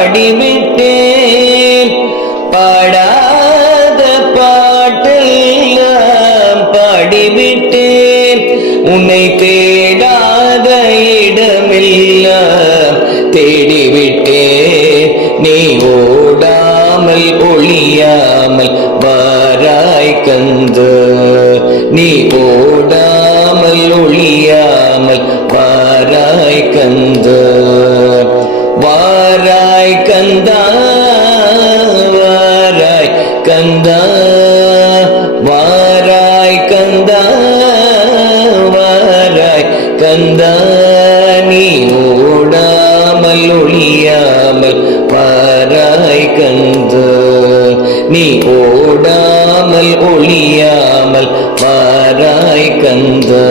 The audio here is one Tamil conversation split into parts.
பாடிவிட்டேன் பாடாத பாட்டெல்லாம் பாடிவிட்டேன் உன்னை தேடாத இடமெல்லாம் தேடிவிட்டேன் நீ ஓடாமல் ஒளியாமல் வாராய் கந்தா நீ ஓடாமல் ஒளியாமல் வாராய் கந்தா வாராய் கந்தா வாராய் கந்தா வாராய் கந்தா வாராய் கந்தா நீ ஓடாமல் ஒளியாமல் வாராய் கந்தா நீ ஓடாமல் ஒளியாமல் வாராய் கந்தா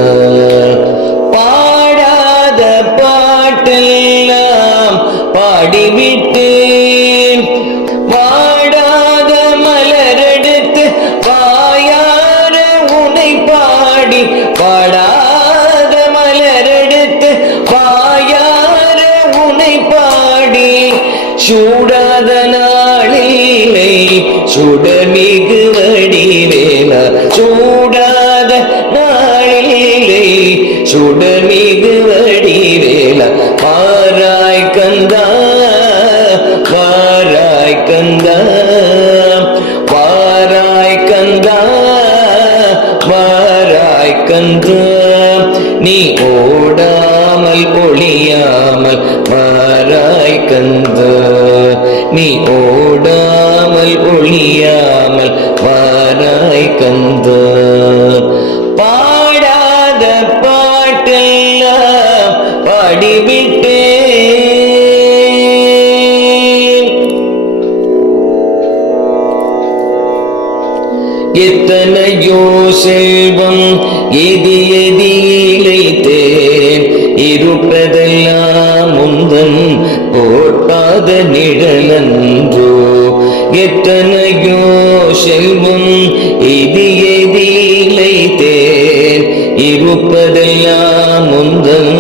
பாடாத பாட்டெல்லாம் பாடிவிட்டேன் வாடாத மலரெடுத்து வாயார உனை பாடி பாடாத மலரெடுத்து வாயார உனை பாடி சூடாத நாளில்லை சுடமிகு வடிவேலா சூடாத நாளில்லை சுடமிகு வடிவேலா வாராய் கந்தா வாராய் கந்தா வாராய் கந்தா வாராய் கந்தா நீ ஓடாமல் ஒளியாமல் வாராய் கந்தா நீ ஓடாமல் ஒளியாமல் வாராய் கந்தா பாடாத பாட்டெல்லாம் பாடிவிட்டேன் எத்தனையோ செல்வம் இழைத்தேன் இருப்பதெல்லாம் முந்தன் போட்டாத நிழலன்றோ எத்தனையோ செல்வம் இழைத்தேன் இருப்பதெல்லாம் முந்தன்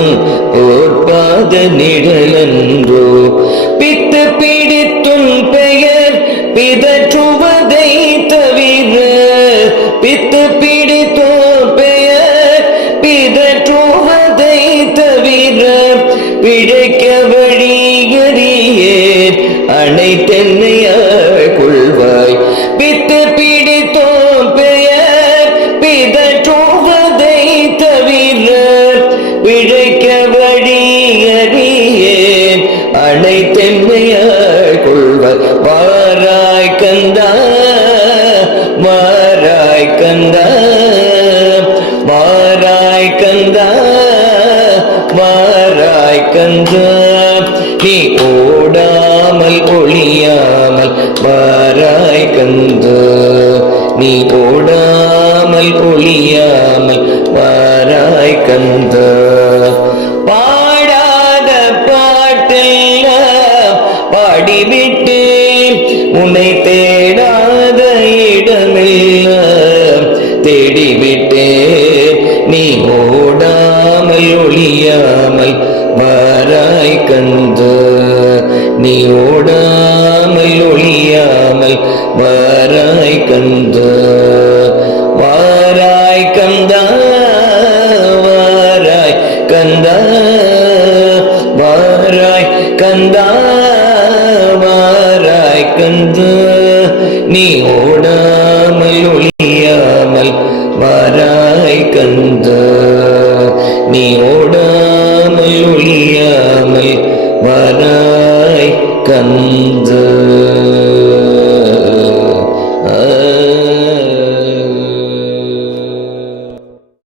போட்டாத நிழலன்றோ பித்து பிடித்தும் பெயர் பிதற்றுவதை தவிர பித்து பிடித்தோ பெயர் பிதற்றுவதை தவிர பிழைக்க வழியறியேன் அனைத்தென்னையாய் கொள்வாய் பித்து பிடித்தோ பெயர் பிதற்றுவதை தவிர பிழைக்க வழியறியேன் அனைத்தென்னையாய் கொள்வாய் வாராய் கந்தா வாராய் கந்தா வாராய் கந்தா வாராய் கந்தா நீ ஓடாமல் ஒளியாமல் வாராய் கந்தா நீ ஓடாமல் ஒளியாமல் வாராய் கந்தா பாடாத பாட்டெல்லாம் பாடிவிட்டேன் உன்னை தேடாத இடமெல்லாம் தேடிவிட்டேன் நீ ஓடாமல் ஒளியாமல் வாராய் கந்தா நீ ஓடாமல் ஒளியாமல் வாராய் கந்தா வாராய் கந்தா வாராய் கந்தா வாராய் கந்தா வாராய் கந்தா நீ ஓடாமல் ஒளியாமல் வாராய் கந்தா நீ ஓடாமல் ஒளியாமல் வாராய் கந்தா